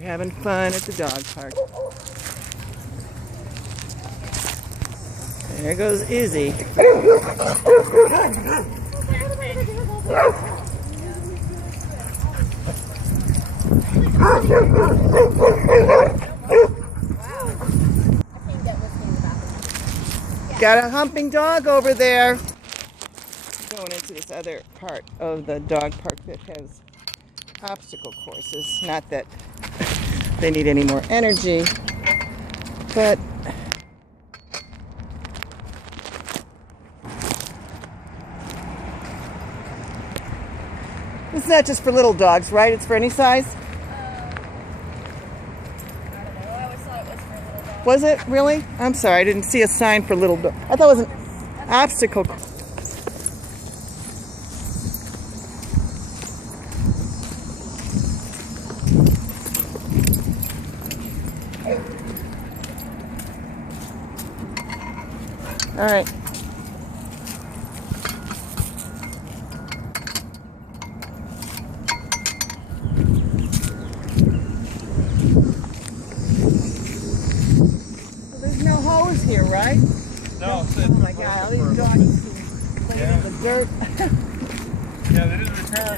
They're having fun at the dog park. There goes Izzy. Got a humping dog over there. Going into this other part of the dog park that has obstacle courses. Not that they need any more energy, but it's not just for little dogs, right? It's for any size? I don't know. I always thought it was for little dogs. Was it really? I'm sorry, I didn't see a sign for little dogs. I thought it was an obstacle. All right. There's no hose here, right? No. Oh my God! All these dogs playing in the dirt. Yeah, they didn't repair